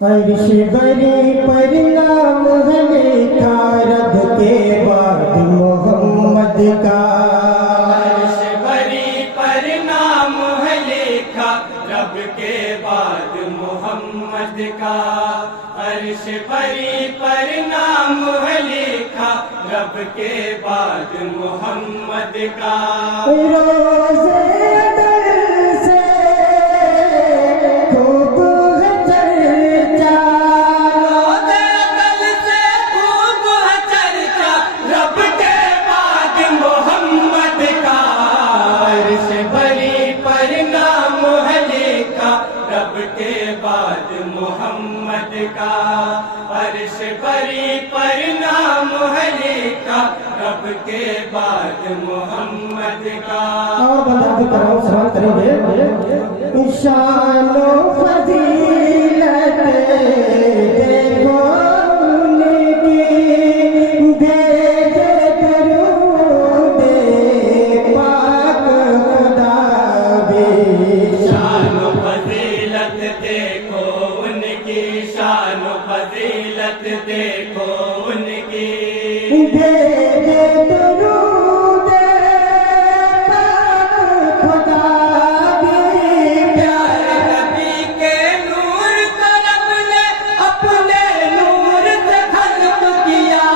عرش بری پر نام ہے لکھا رب کے بعد محمد کا، عرش بری پر نام ہے لکھا رب کے بعد محمد کا، عرش بری پر نام ہے لکھا رب کے بعد محمد کا، روزے محمد کا، عرش بری پر نام ہے لکھا رب کے بعد محمد کا۔ اور بندہ بھی کرو سوال کریں گے، شان و فضیلت دیکھو ان کی، بھیجے درود پاک خدا بھی، شان و فضیلت دیکھو ان کی، شان و فضیلت دیکھو ان کی، بھیجے درود پاک خدا بھی، پیارے نبی کے نور کو رب نے اپنے نور سے خلق کیا،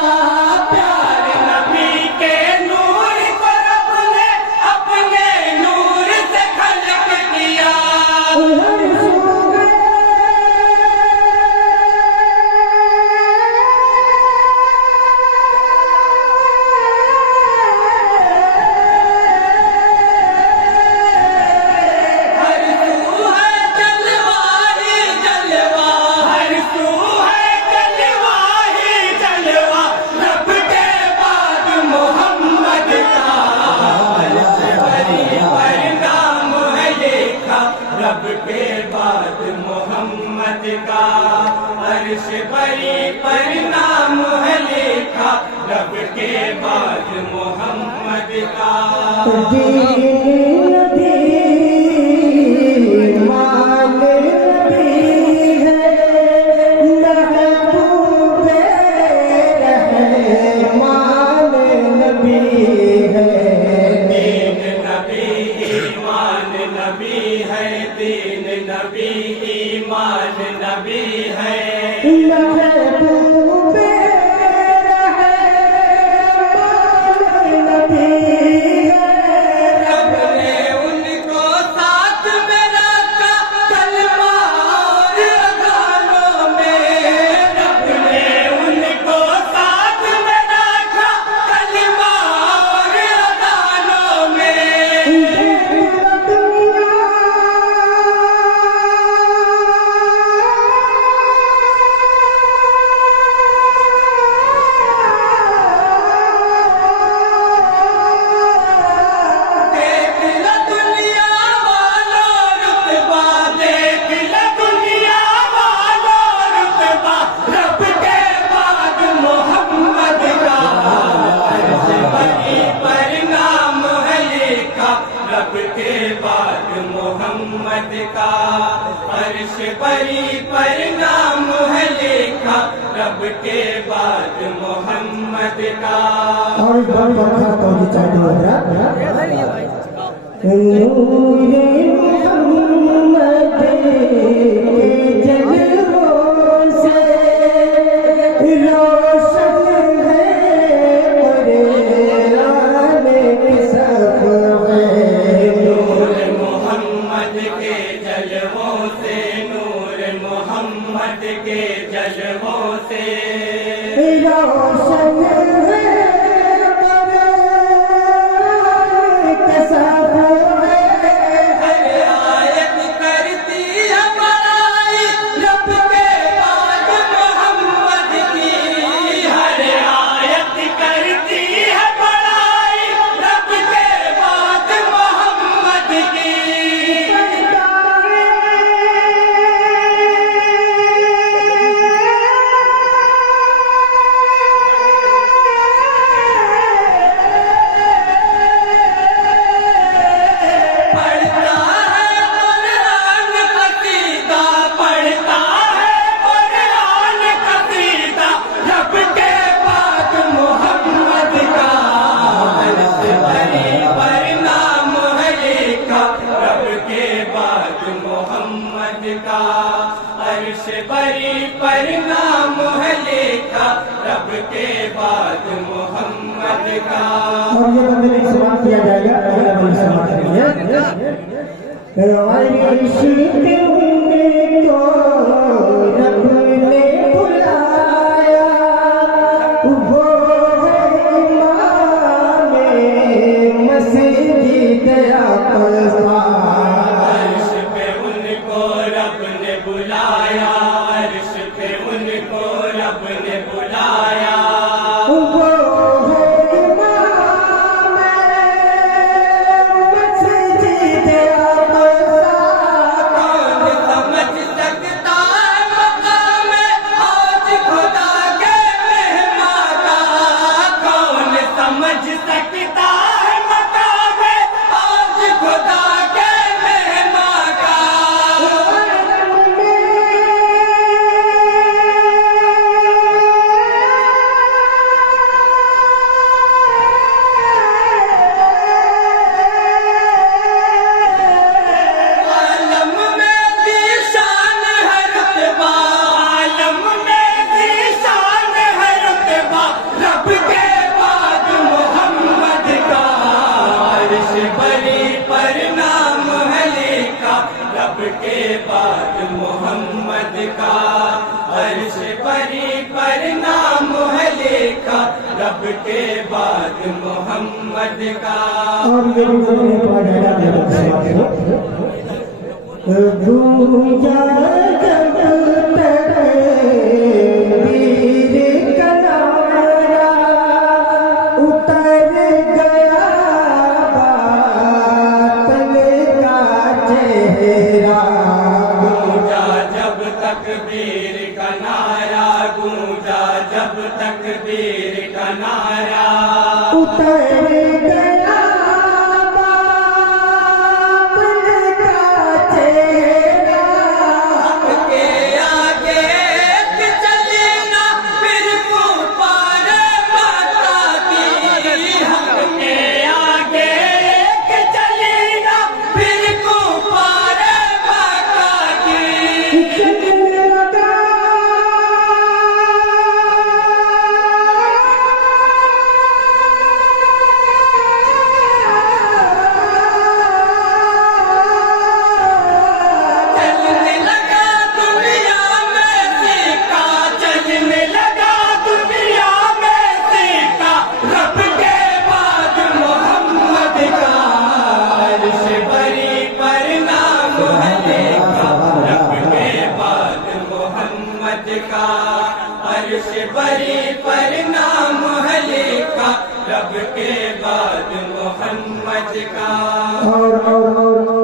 پیارے نبی کے نور کو رب نے اپنے نور سے خلق کیا، ہر صوبے ہر سو ہے جلوہ ہی جلوہ، ہر سو ہے جلوہ ہی جلوہ رب کے بعد محمد کا، عرش بری پر نام ہے لکھا رب کے بعد محمد کا، عرش بری پر نام ہے لکھا رب کے بعد محمد کا، دین بھی مان بھی ہے، محبوب رحمان نبی ہے، دین نبی ایمان نبی ہے، دین نبی ایمان نبی ہے، محبوب رحمان نبی ہے، رب نے ان کو ساتھ میں رکھا کلمہ اور اذانوں میں، رب نے ان کو ساتھ میں رکھا کلمہ اور اذانوں میں، دیکھ لو دنیا والو رتبہ، دیکھ لو دنیا والو رتبہ رب کے بعد محمد کا، عرش بری پر نام ہے لکھا رب کے بعد محمد کا، عرش بری پر نام ہے لکھا رب کے بعد محمد کا، اور ایک بار خاص طور سے چاہتے ہیں نور محمد کے جلووں سے روشن ہے قرآن کی صفحے، نور محمد کے جلووں سے، نور محمد کے جلووں سے، روشن ہے قرآن کی صفحے، ہر آیت کرتی ہے بڑائی رب کے بعد محمد کی، ہر آیت کرتی ہے بڑائی رب کے بعد محمد کی، کے بعد محمد کا اور یہ بندے میں استعمال کیا جائے گا اگلا بندے استعمال کریں گے عرش پہ ان کو رب نے بلایا وہ ہے امام مسجد اقصی عرش پہ ان کو رب نے بلایا عرش پہ ان کو رب نے بلایا وہ ہے امام مسجد اقصی کون سمجھ سکتا ہے مقام آج خدا کے مہمان کا کون سمجھ سکتا ہے مقام آج خدا کے مہمان کا عالم میں ذیشان ہے رتبہ عالم میں ذیشان ہے رتبہ رب کے بعد محمد کا عرش بری پر نام ہے لکھا رب کے بعد محمد کا عرش بری پر نام ہے لکھا رب کے بعد محمد کا اور یہ بھی بندے نے پڑھا جائے گا اگلا بندے استعمال کریں گونجا جب تکبیر کا نعرہ اتر گیا باطل کا چہرہ گونجا جب تکبیر کا نعرہ گونجا جب تکبیر کا نعرہ اتر گیا باطل کا چہرہ حق کے آگے ایک چلی نہ پھر منہ پر ماتا کی حق کے آگے ایک چلی نہ پھر منہ پر ماتا کی چلنے لگا چلنے لگا دنیا میں سیکھا چلنے لگا دنیا میں سیکھا رب کے بعد محمد کا عرش بری پر نام ہے لکھا رب کے بعد محمد کا عرش بری پر نام ہے لکھا رب کے بعد محمد کا اور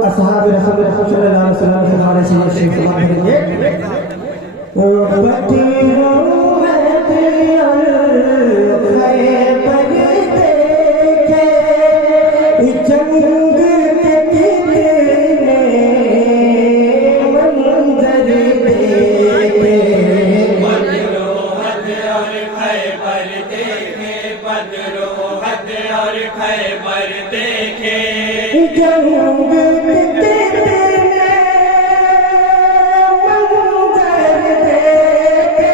اصحاب رسول اللہ صلی اللہ علیہ وسلم کے بارے سے یہ شعر سماعت کریں گے بطیروں میں خیبر دیکھے جنگ کے کتنے منظر دیکھے بدر و حد اور خیبر دیکھے بدر و حد اور خیبر دیکھے جنگ کے کتنے منظر دیکھے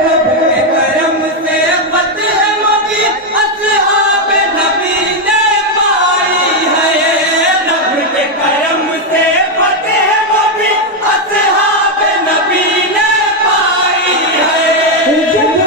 رب کے کرم سے فتح مبی اصحاب نبی نے پائی ہے رب کے کرم سے فتح مبی اصحاب نبی نے پائی ہے جب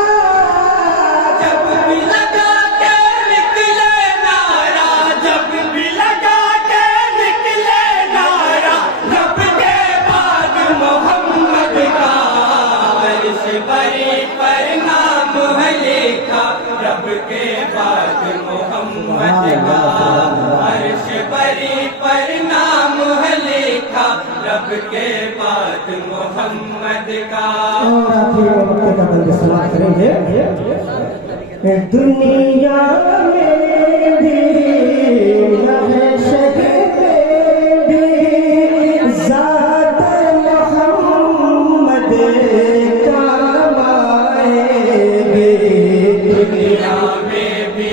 لگا جب بھی لگا کے نکلے نعرہ جب بھی لگا کے نکلے نعرہ رب کے بعد محمد کا عرش بری پر نام ہے لکھا رب کے بعد محمد کا عرش بری پر نام ہے لکھا رب کے بعد محمد کا اور آخری وقت کا بندے سماعت کریں گے دنیا میں بھی محشر میں بھی ذات محمد کام آئے گی دنیا میں بھی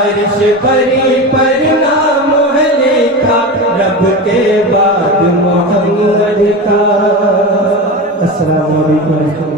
عرش پر نام ہے لکھا رب کے بعد محمد کا. السلام علیکم.